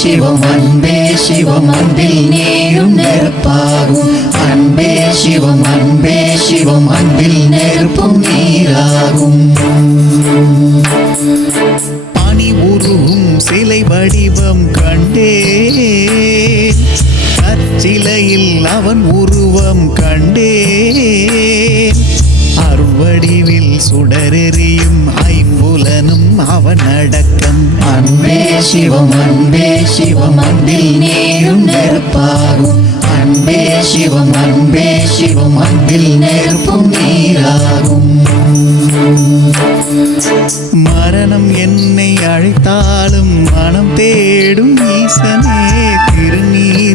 சிவம் அன்பே சிவம் அன்பில் நேரும் நெருப்பாகும். அன்பே சிவம் அன்பே சிவம் அன்பில் நெருப்பும் நீராகும். பனி உருகும் சிலை வடிவம் கண்டே சிலையில் அவன் உருவம் கண்டே அருள்வடிவில் சுடரெறியும் ஐம்புலனும் அவன் அடக்கம் அன்பே சிவம் அன்பே சிவம் அன்பில் நேரும் நெருப்பாகும். அன்பே சிவம் அன்பே சிவம் அன்பில் நெருப்பும் நீராகும். மரணம் என்னை அழைத்தாலும் மனம் தேடும் ஈசனே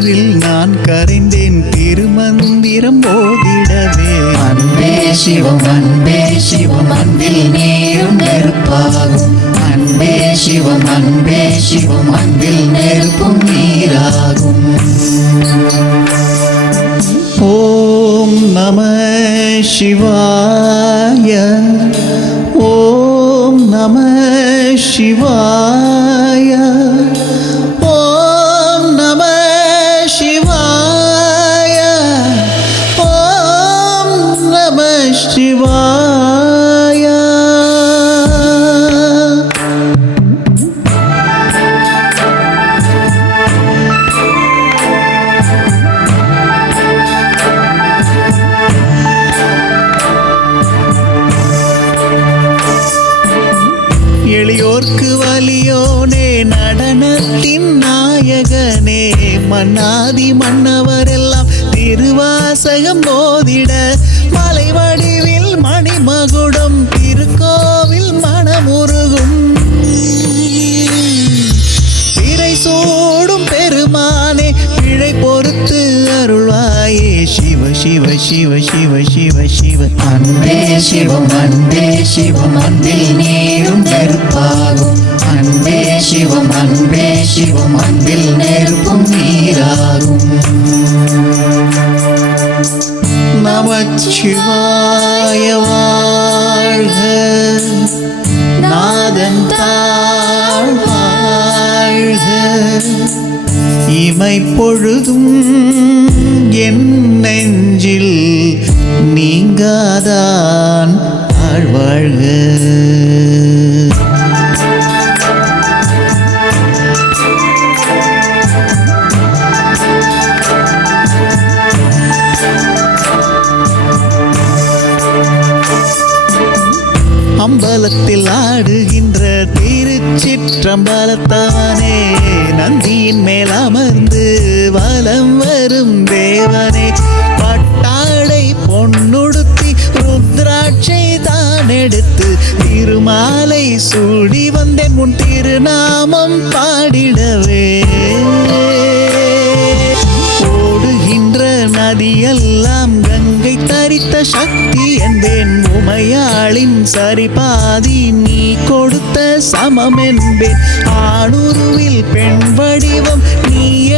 ஒன்றில் நான் கரைந்தேன். திருமந்திரம் போதிடவே அன்பே சிவம் அன்பே சிவம் அன்பில் நேரும் நெருப்பாகும். அன்பே சிவம் அன்பே சிவம் அன்பில் நெருப்பும் நீராகும். ஓம் நம சிவாய. ஓம் நம சிவாய. நம சிவாய. எளியோர்க்கு வலியோனே நடனத்தின் நாயகனே மன்னாதி மன்னவரெல்லாம் திருவாசகம் போதிட மலை பெருமானே பிழை பொறுத்து அருள்வாயே. சிவ சிவ சிவ சிவ சிவ சிவ. அன்பே சிவம் அன்பே சிவம் அன்பில் நேரும் நெருப்பாகும். அன்பே சிவம் அன்பே சிவம் அன்பில் நெருப்பும் நீராகும். நமச்சிவாய வாழ்க. நாதன் தாழ் வாழ்க இமை பொழுதும் என் நெஞ்சில் நீங்காதான் ஆழ்வாழ்க. அம்பலத்தில் ஆடுகின்ற திருச்சிற்றம்பலத்தானே நந்தியின் மேல் அமர்ந்து வலம் வரும் தேவனே பட்டாடை பொன்னுடுத்தி ருத்ராட்சை தான் எடுத்து திருமாலை சூடி வந்தேன். உன் திருநாமம் பாடிடவே அளித்த சக்தி என்பேன். உமையாளின் சரிபாதி நீ கொடுத்த சமம் என்பேன். ஆணுருவில் பெண் வடிவம் நீ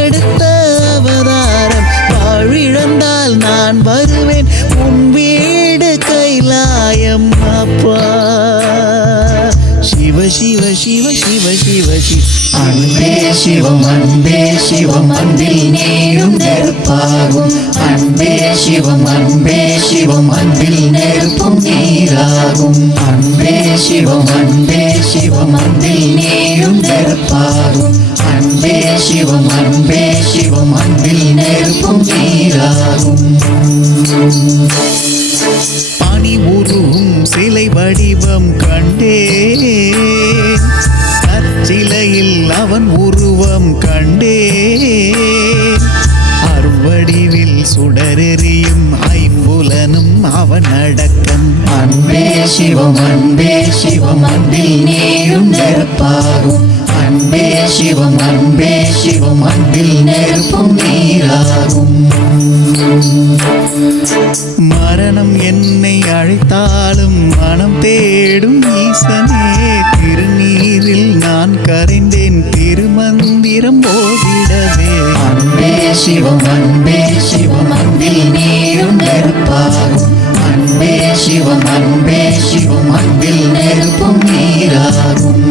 சிவ சிவ சிவ சிவ சிவ அன்பே சிவம் அன்பே சிவம் அன்பில் நேரும் நெருப்பாகும். அன்பே சிவம் அன்பே சிவம் அன்பில் நெருப்பும் நீராகும். அன்பே சிவம் அன்பே சிவம் அன்பில் நேரும் நெருப்பாகும். அன்பே சிவம் அன்பே சிவம் அன்பில் நெருப்பும் நீராகும். பனி உருகும் சிலை வடிவம் கற்சிலையில் அவன் உருவம் கண்டேன் அருள்வடிவில் சுடரெறியும் ஐம்புலனும் அவன் அடக்கம் அன்பே சிவம் அன்பே சிவம் அன்பில் நேரும் நெருப்பாகும். அன்பே சிவம் அன்பே சிவம் அன்பில் நெருப்பும் நீராகும். மரணம் என்னை அழைத்தாலும் மனம் தேடும் ஈசனே. நான் கரைந்தேன் திருமந்திரம் போதிடவே அன்பே சிவம் அன்பே சிவம் அன்பில் நேரும் நெருப்பாகும் அன்பே சிவம் அன்பே சிவம் அன்பில் நெருப்பும் நீராகும்.